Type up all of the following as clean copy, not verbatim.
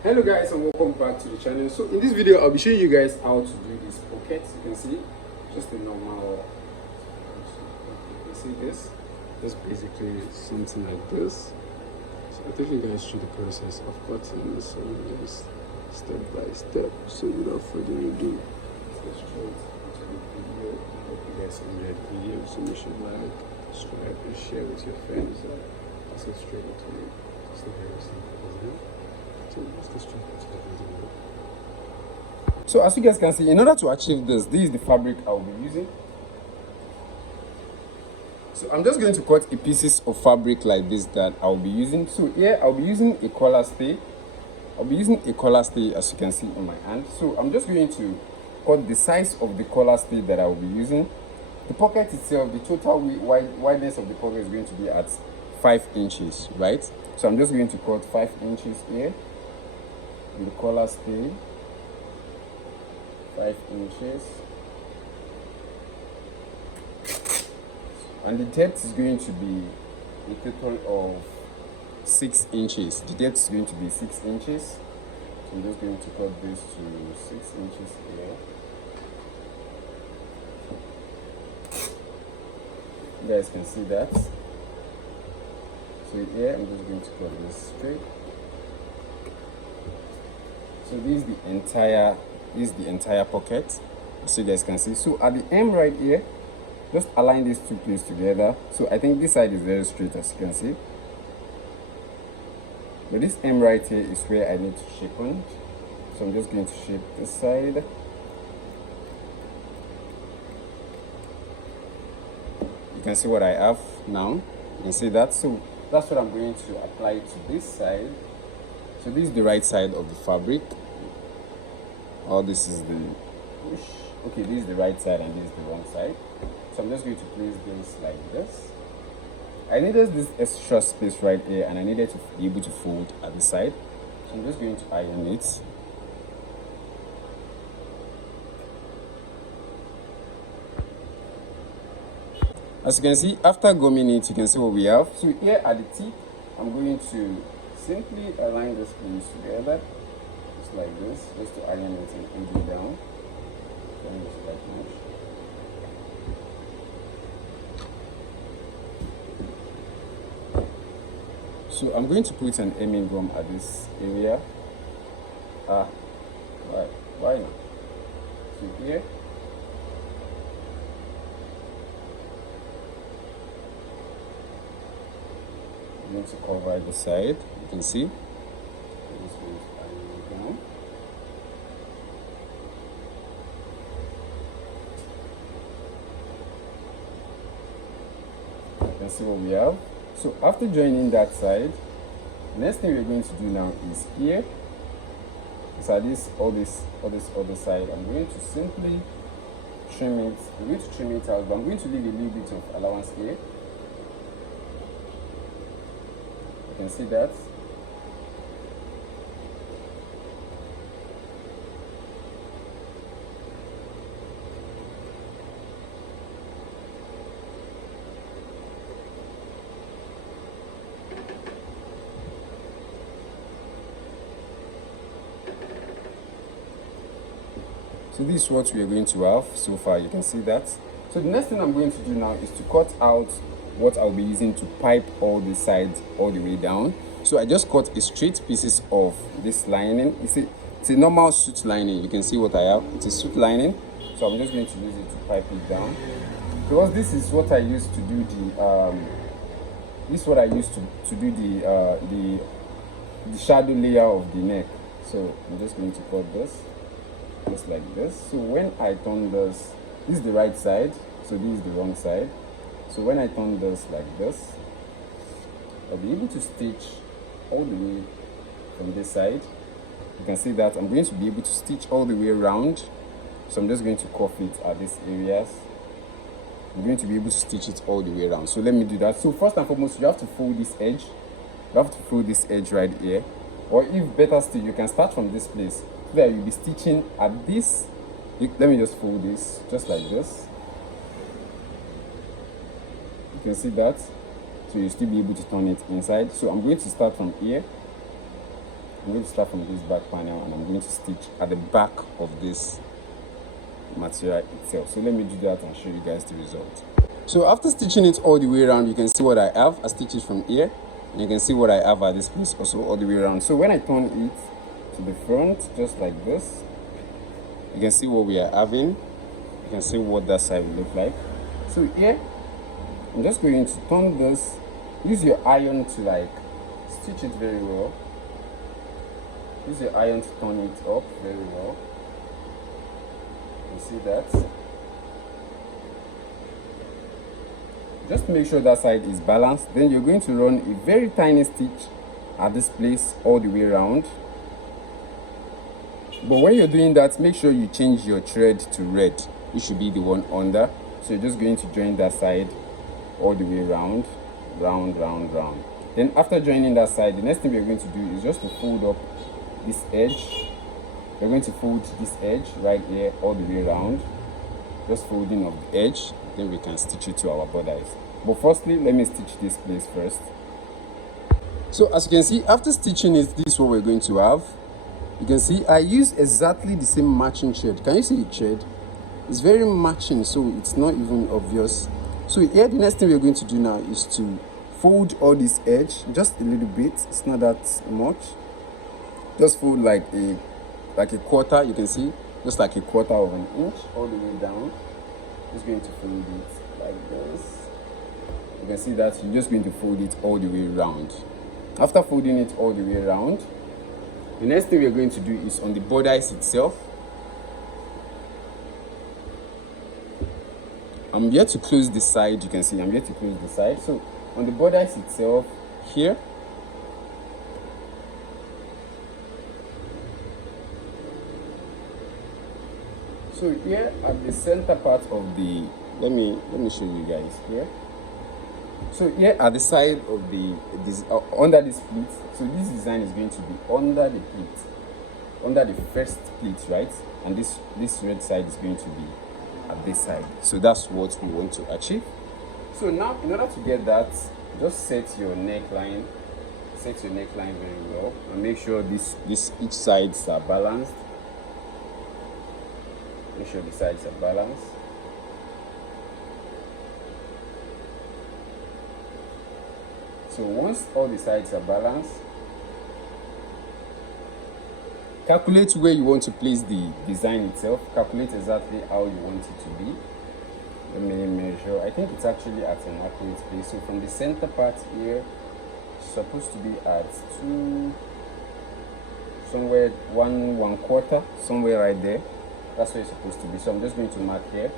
Hello guys and welcome back to the channel. So in this video I'll be showing you guys how to do this pocket. You can see just a normal, you can see this, just basically something like this. So I'll take you guys through the process of cutting, so just step by step. So without further ado, let's get straight into the video. I hope you guys enjoyed the video, so make sure like, subscribe and share with your friends. Let's get straight into it. It's not very simple, isn't it? So let's get straight into the video. So as you guys can see, in order to achieve this is the fabric I'll be using. So I'm just going to cut a pieces of fabric like this that I'll be using. So here I'll be using a collar stay. I'll be using a collar stay, as you can see on my hand. So I'm just going to cut the size of the collar stay that I will be using. The pocket itself, the total wideness of the pocket is going to be at 5 inches, right? So I'm just going to cut 5 inches here. The collar stay 5 inches, and the depth is going to be a total of 6 inches. The depth is going to be 6 inches. So I'm just going to cut this to 6 inches here. You guys can see that. So here I'm just going to cut this straight. So this is the entire pocket, so you guys can see. So at the end right here, just align these two pieces together. So I think this side is very straight, as you can see, but this M right here is where I need to shape on. So I'm just going to shape this side. You can see what I have now. You can see that. So that's what I'm going to apply to this side. So this is the right side of the fabric, or this is the okay, this is the right side and this is the wrong side. So I'm just going to place this like this. I needed this extra space right here, and I needed to be able to fold at the side. So I'm just going to iron it. As you can see, after gumming it, you can see what we have. So here at the tip, I'm going to simply align this piece together, just like this, just to iron it and hold it down. Don't use it that much. So I'm going to put an hemming gum at this area. Why not? So here. I'm going to cover the side. You can see. This is down. You can see what we have. So after joining that side, the next thing we're going to do now is here. So all this other side, I'm going to simply trim it. I'm going to trim it out, but I'm going to leave a little bit of allowance here. You can see that. So this is what we are going to have so far. You can see that. So the next thing I'm going to do now is to cut out what I'll be using to pipe all the sides all the way down. So I just cut a straight pieces of this lining. It's a normal suit lining. You can see what I have. It's a suit lining. So I'm just going to use it to pipe it down, because this is what I used to do the shadow layer of the neck. So I'm just going to cut this just like this. So when I turn this is the right side, so this is the wrong side. So when I turn this like this, I'll be able to stitch all the way from this side. You can see that I'm going to be able to stitch all the way around. So I'm just going to cuff it at these areas. I'm going to be able to stitch it all the way around. So let me do that. So first and foremost, you have to fold this edge. You have to fold this edge right here. Or if better still, you can start from this place, so that you'll be stitching at this. Let me just fold this just like this. You can see that. So you'll still be able to turn it inside. So I'm going to start from here. I'm going to start from this back panel and I'm going to stitch at the back of this material itself. So let me do that and show you guys the result. So after stitching it all the way around, you can see what I have. I stitch it from here, and you can see what I have at this place also all the way around. So when I turn it to the front, just like this, you can see what we are having. You can see what that side will look like. So here, I'm just going to turn this. Use your iron to like stitch it very well. Use your iron to turn it up very well. You see that? Just make sure that side is balanced. Then you're going to run a very tiny stitch at this place all the way around. But when you're doing that, make sure you change your thread to red. It should be the one under. So you're just going to join that side all the way around, round. Then after joining that side, the next thing we're going to do is just to fold up this edge. We're going to fold this edge right here all the way around. Just folding of the edge, then we can stitch it to our bodice. But firstly, let me stitch this place first. So as you can see, after stitching it, this is what we're going to have. You can see I use exactly the same matching thread. Can you see the thread? It's very matching, so it's not even obvious. So here, the next thing we're going to do now is to fold all this edge just a little bit. It's not that much. Just fold like a quarter. You can see just like a quarter of an inch all the way down. Just going to fold it like this. You can see that you're just going to fold it all the way around. After folding it all the way around, the next thing we're going to do is on the bodice itself. I'm here to close the side. You can see I'm here to close the side. So on the bodice itself here, so here at the center part of the, let me show you guys here. So here at the side of under this pleat, so this design is going to be under the pleat, under the first pleat, right? And this red side is going to be at this side. So that's what we want to achieve. So now, in order to get that, just set your neckline very well, and make sure each sides are balanced. Make sure the sides are balanced. So once all the sides are balanced, calculate where you want to place the design itself. Calculate exactly how you want it to be. Let me measure. I think it's actually at an accurate place. So from the center part here, it's supposed to be at somewhere one quarter, somewhere right there. That's where it's supposed to be. So I'm just going to mark here.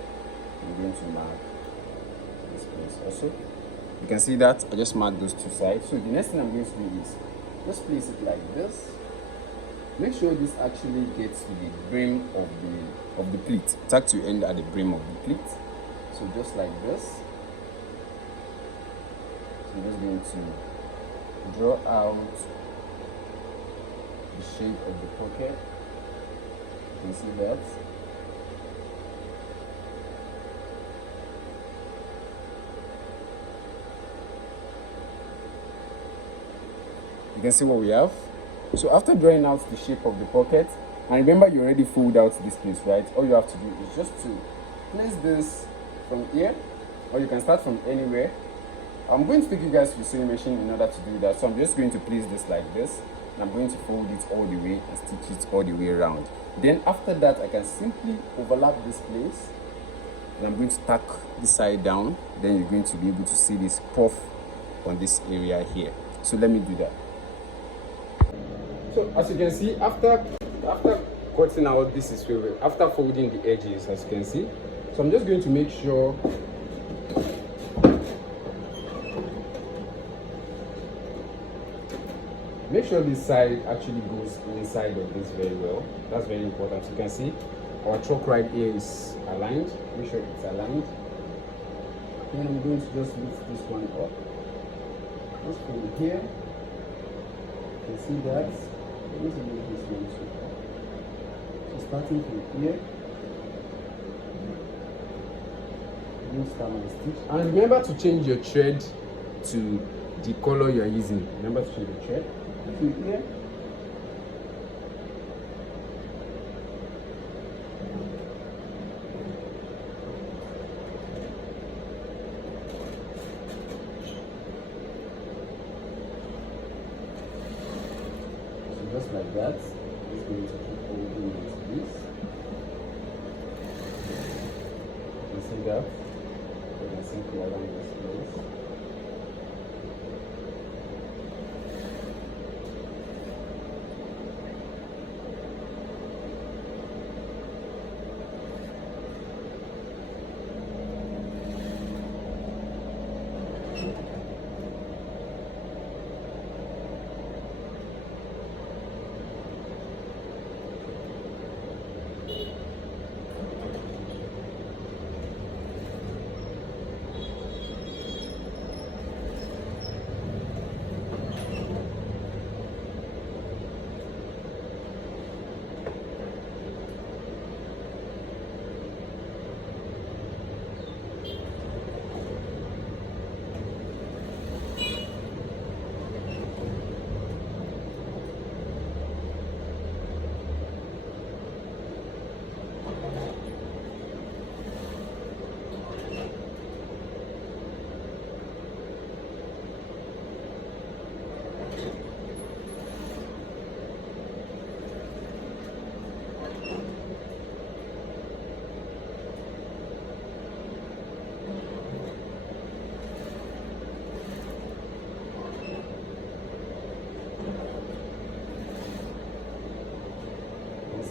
I'm going to mark this place also. You can see that I just marked those two sides. So the next thing I'm going to do is just place it like this. Make sure this actually gets to the brim of the pleat. It's actually end at the brim of the pleat. So just like this. So I'm just going to draw out the shape of the pocket. You can see that. You can see what we have. So after drawing out the shape of the pocket, and remember you already folded out this place, right? All you have to do is just to place this from here, or you can start from anywhere. I'm going to take you guys to the sewing machine in order to do that. So I'm just going to place this like this, and I'm going to fold it all the way and stitch it all the way around. Then after that, I can simply overlap this place, and I'm going to tack this side down. Then you're going to be able to see this puff on this area here. So let me do that. So as you can see, after cutting out this is where after folding the edges, as you can see. So I'm just going to make sure this side actually goes inside of this very well. That's very important. You can see our chalk right here is aligned. Make sure it's aligned. Then I'm going to just lift this one up. Just from here. You can see that. Let me move this one too. So starting from here, I'm going to start my stitch. And remember to change your thread to the color you are using. Remember to change the thread. So here, just like that. Just going to keep holding it this. You see that? You can simply around this place.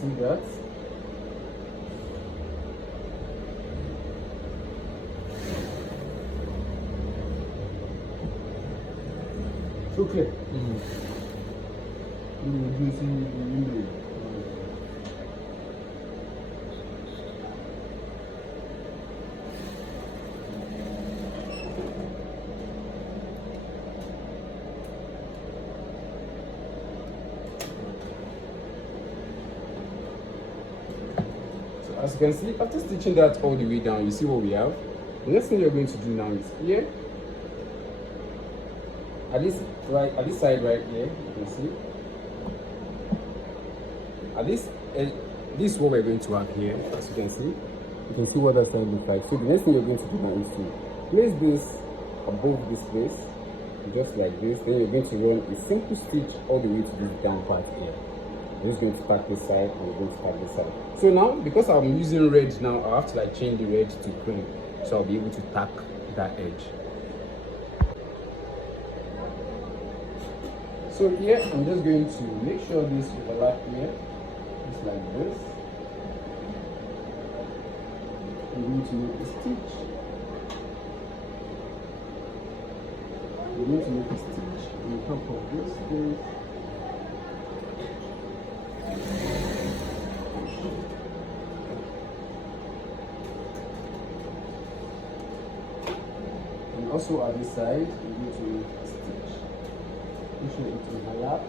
See that? It's okay. You see the window. As you can see, after stitching that all the way down, you see what we have. The next thing you're going to do now is here, at this side right here, you can see. At this is what we're going to have here. As you can see what that's going to look like. So the next thing you're going to do now is to place this above this place, just like this. Then you're going to run a simple stitch all the way to this down part here. We're just going to start this side and we're going to start this side. So now, because I'm using red now, I have to like change the red to cream, so I'll be able to tack that edge. So here, I'm just going to make sure this overlap here, just like this. I'm going to make a stitch. I'm going to make a stitch on top of this place. And also at this side, I'm going to make a stitch. Make sure it overlaps.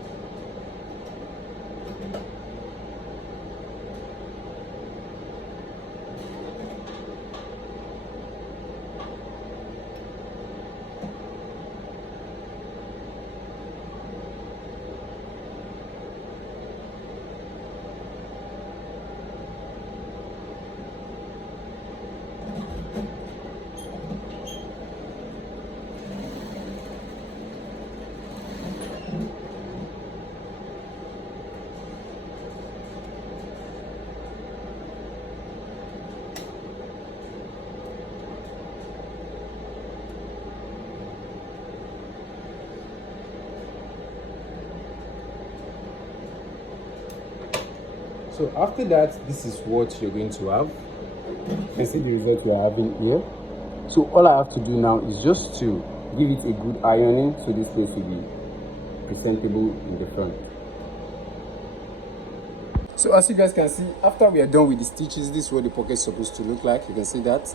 So after that, this is what you're going to have. You can see the result we are having here. So all I have to do now is just to give it a good ironing so this place will be presentable in the front. So as you guys can see, after we are done with the stitches, this is what the pocket is supposed to look like. You can see that.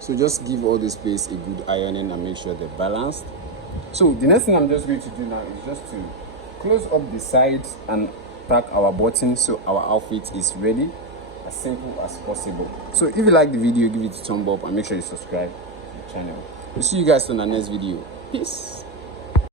So just give all this place a good ironing and make sure they're balanced. So the next thing I'm just going to do now is just to close up the sides and tack our button so our outfit is ready, as simple as possible. So if you like the video, give it a thumb up and make sure you subscribe to the channel. We'll see you guys on the next video. Peace.